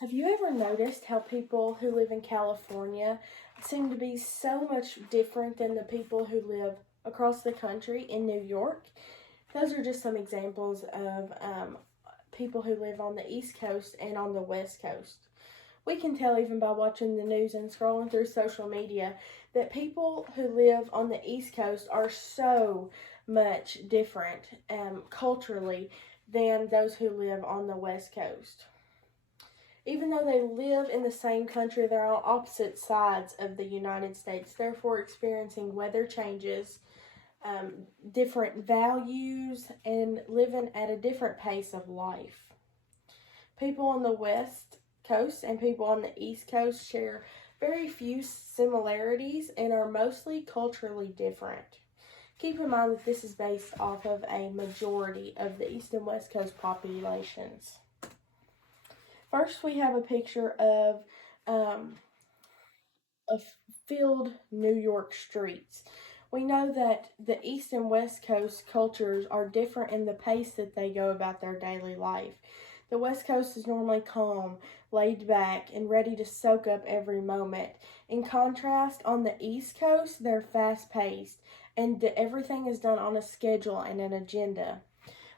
Have you ever noticed how people who live in California seem to be so much different than the people who live across the country in New York? Those are just some examples of people who live on the East Coast and on the West Coast. We can tell even by watching the news and scrolling through social media that people who live on the East Coast are so much different culturally than those who live on the West Coast. Even though they live in the same country, they're on opposite sides of the United States, therefore experiencing weather changes, different values, and living at a different pace of life. People on the West Coast and people on the East Coast share very few similarities and are mostly culturally different. Keep in mind that this is based off of a majority of the East and West Coast populations. First, we have a picture of filled New York streets. We know that the East and West Coast cultures are different in the pace that they go about their daily life. The West Coast is normally calm, laid back, and ready to soak up every moment. In contrast, on the East Coast, they're fast paced, and everything is done on a schedule and an agenda.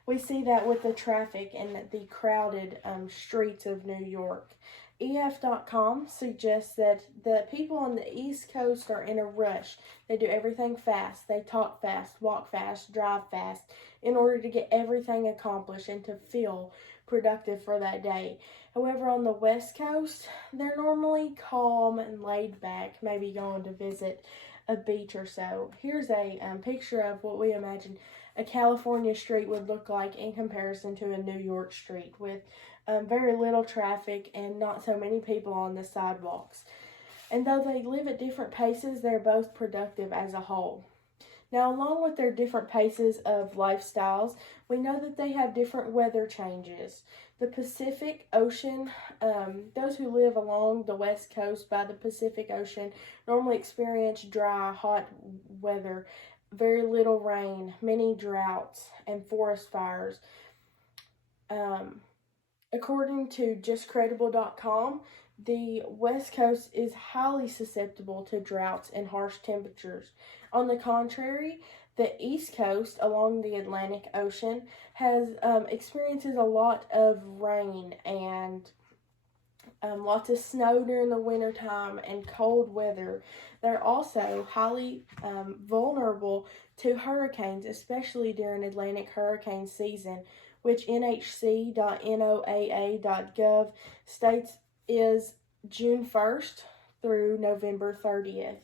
We see that with the traffic and the crowded streets of New York. EF.com suggests that the people on the East Coast are in a rush. They do everything fast. They talk fast, walk fast, drive fast in order to get everything accomplished and to feel productive for that day. However, on the West Coast, they're normally calm and laid back, maybe going to visit a beach or so. Here's a picture of what we imagine a California street would look like in comparison to a New York street, with very little traffic and not so many people on the sidewalks. And though they live at different paces, they're both productive as a whole. Now, along with their different paces of lifestyles, we know that they have different weather changes. The Pacific Ocean, those who live along the West Coast by the Pacific Ocean normally experience dry, hot weather, very little rain, many droughts, and forest fires. According to justcredible.com, the West Coast is highly susceptible to droughts and harsh temperatures. On the contrary, the East Coast along the Atlantic Ocean has experiences a lot of rain and lots of snow during the wintertime and cold weather. They're also highly vulnerable to hurricanes, especially during Atlantic hurricane season, which nhc.noaa.gov states is June 1st through November 30th.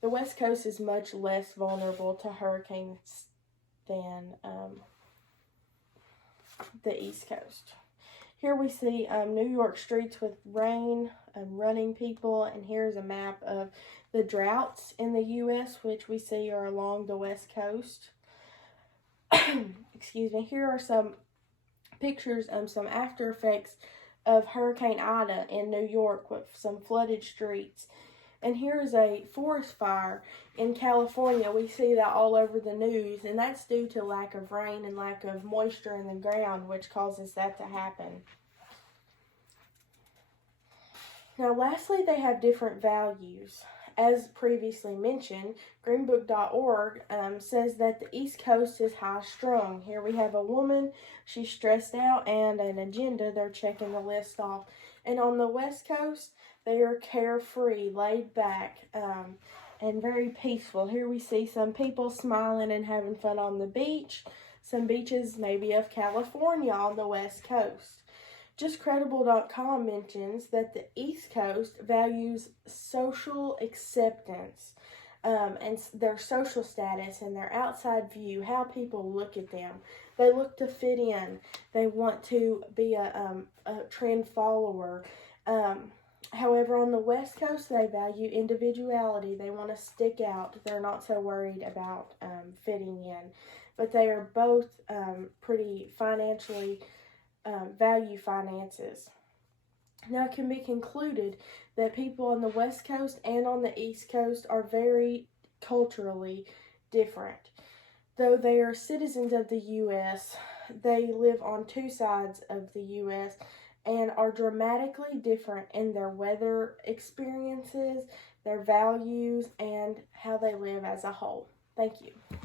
The West Coast is much less vulnerable to hurricanes than the East Coast. Here we see New York streets with rain and running people, and here's a map of the droughts in the U.S., which we see are along the West Coast. Excuse me. Here are some pictures of some after effects of Hurricane Ida in New York with some flooded streets. And here's a forest fire in California. We see that all over the news, and that's due to lack of rain and lack of moisture in the ground, which causes that to happen. Now, lastly, they have different values. As previously mentioned, greenbook.org says that the East Coast is high-strung. Here we have a woman, she's stressed out, and an agenda, they're checking the list off. And on the West Coast, they are carefree, laid back, and very peaceful. Here we see some people smiling and having fun on the beach. Some beaches maybe of California on the West Coast. JustCredible.com mentions that the East Coast values social acceptance and their social status and their outside view, how people look at them. They look to fit in. They want to be a trend follower. However, on the West Coast, they value individuality. They want to stick out. They're not so worried about fitting in. But they are both pretty financially value finances. Now, it can be concluded that people on the West Coast and on the East Coast are very culturally different. Though they are citizens of the U.S., they live on two sides of the U.S., and are dramatically different in their weather experiences, their values, and how they live as a whole. Thank you.